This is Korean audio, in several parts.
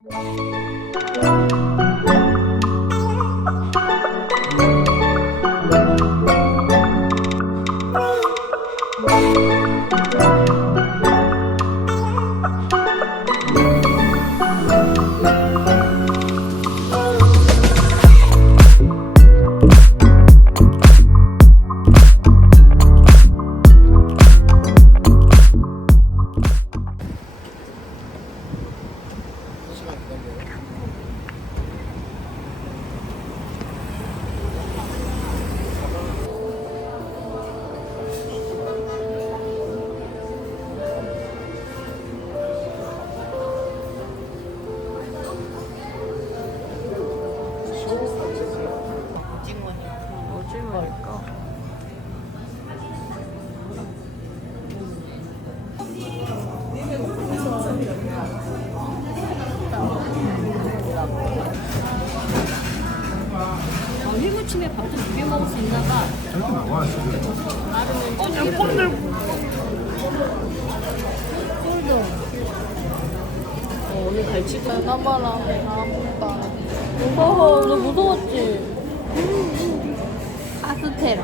뭐지 어, 휘무침에 밥도 비벼 먹을 수 있나 봐. 어, 내 꿀도. 어, 오늘 갈치도 나봐라. 아무다. 무서워. 너 무서웠지? 카스테라.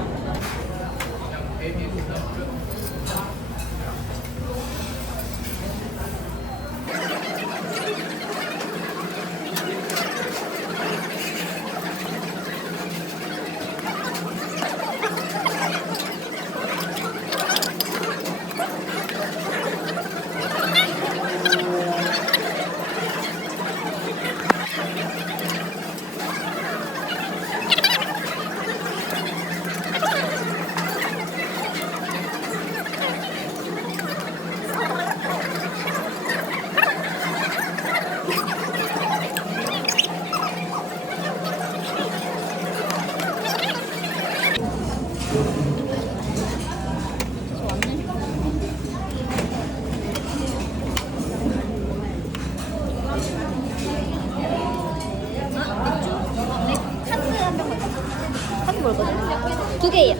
두 개예요.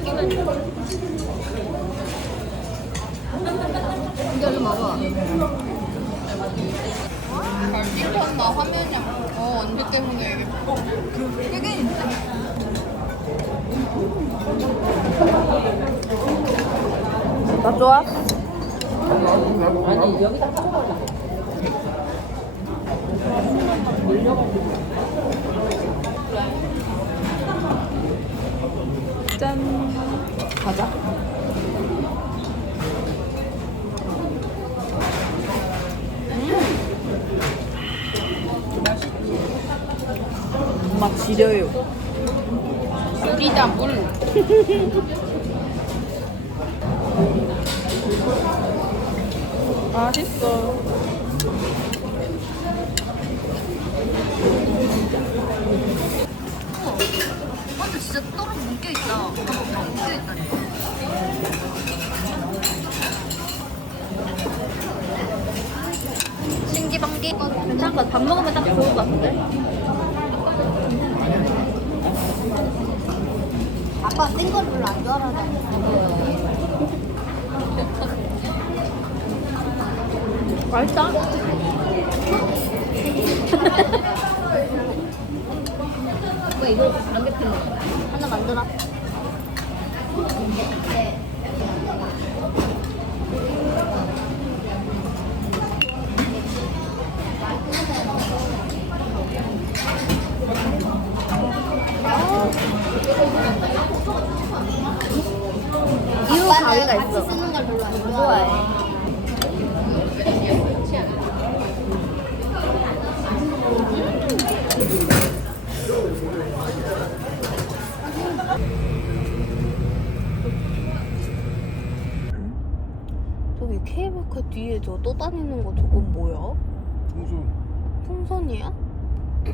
이게 얼른 와봐. 잘 찍혔나 화면이 어 언제 때문에 이게 어 그게 나 좋아? 짠. 가자. 막 지려요. 물이다 물 맛있어 근데 진짜 떨어 묶여 있다. 묶여 있다니까. 신기방기. 괜찮은 것 같아. 밥 먹으면 딱 좋을 것 같은데. 아빠 생걸 별로 안 좋아하잖아. 맛있다. 왜 이거 안개핀 거? 하나 만들어. 이유 가위가 있어. 좋아해. 저기 케이블카 뒤에 저 떠다니는 거 저건 뭐야? 풍선 풍선이야?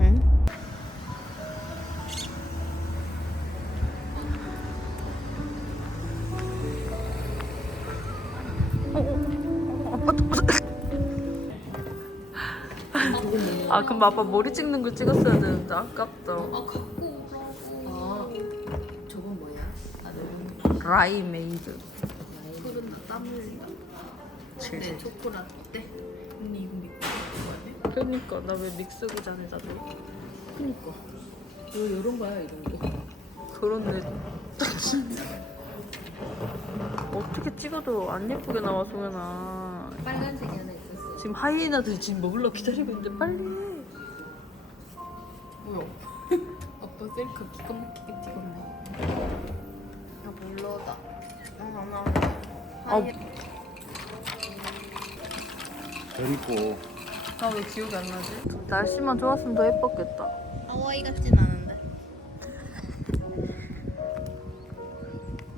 응? 아 그럼 아빠 머리 찍는 걸 찍었어야 되는데 아깝다 아 갖고 아 저건 뭐야? 라이 메이드 푸른 땀 흘린다. 네 초코라떼. 언니 이거 믿고. 그니까 나 왜 믹스 구잔에다 넣어? 그니까. 이거 이런 거야 이런 거. 그런데 어떻게 찍어도 안 예쁘게 나와 송현아 빨간색이 하나. 지금 하이에나들이 지금 먹으려 기다리고 있는데 빨리 해 뭐야? 아빠 셀카 기가 막히게 찍었네. 야 몰라다. 나나 아, 재밌고 나왜 기억이 안 나지? 날씨만 좋았으면 더 예뻤겠다 하와이 같진 않은데.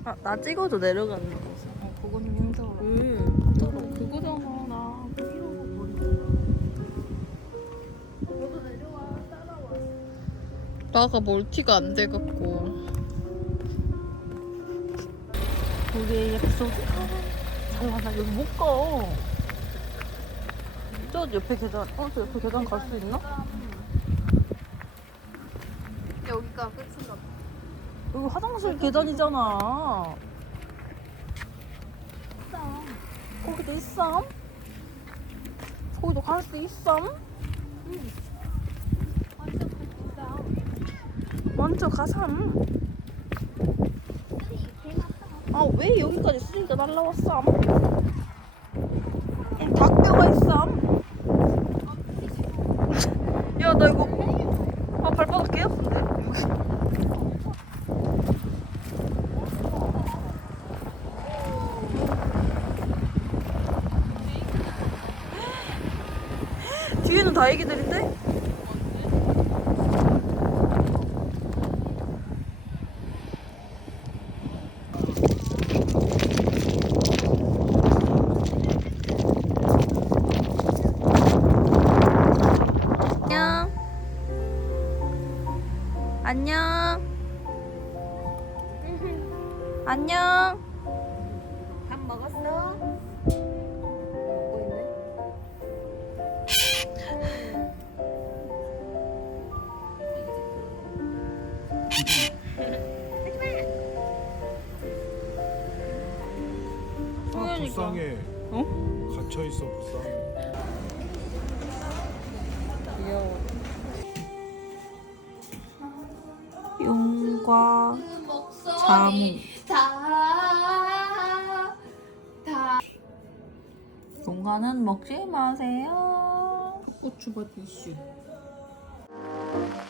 아, 나 찍어도 내려가는 거지 어좀 힘들어. 응 나가 멀티가 안 돼갖고. 우리의 약속 나 여기 못가 저 옆에 계단 어? 저 옆에 계단 갈 수 있나? 여기가 끝인가 봐. 여기 화장실 계단이잖아 거기도 있어? 거기도 갈 수 있어? 먼저 가삼 아왜 여기까지 쓰니까 날라왔어? 닭뼈가 있어. 야 나 이거 아 발바닥 깨었는데 여기 뒤에는 다 애기들인데? 먹었어? 먹고 있네. 아 불쌍해 어? 갇혀있어 불쌍해 귀여워. 용과 자무. 용과는 먹지 마세요. 이슈. 아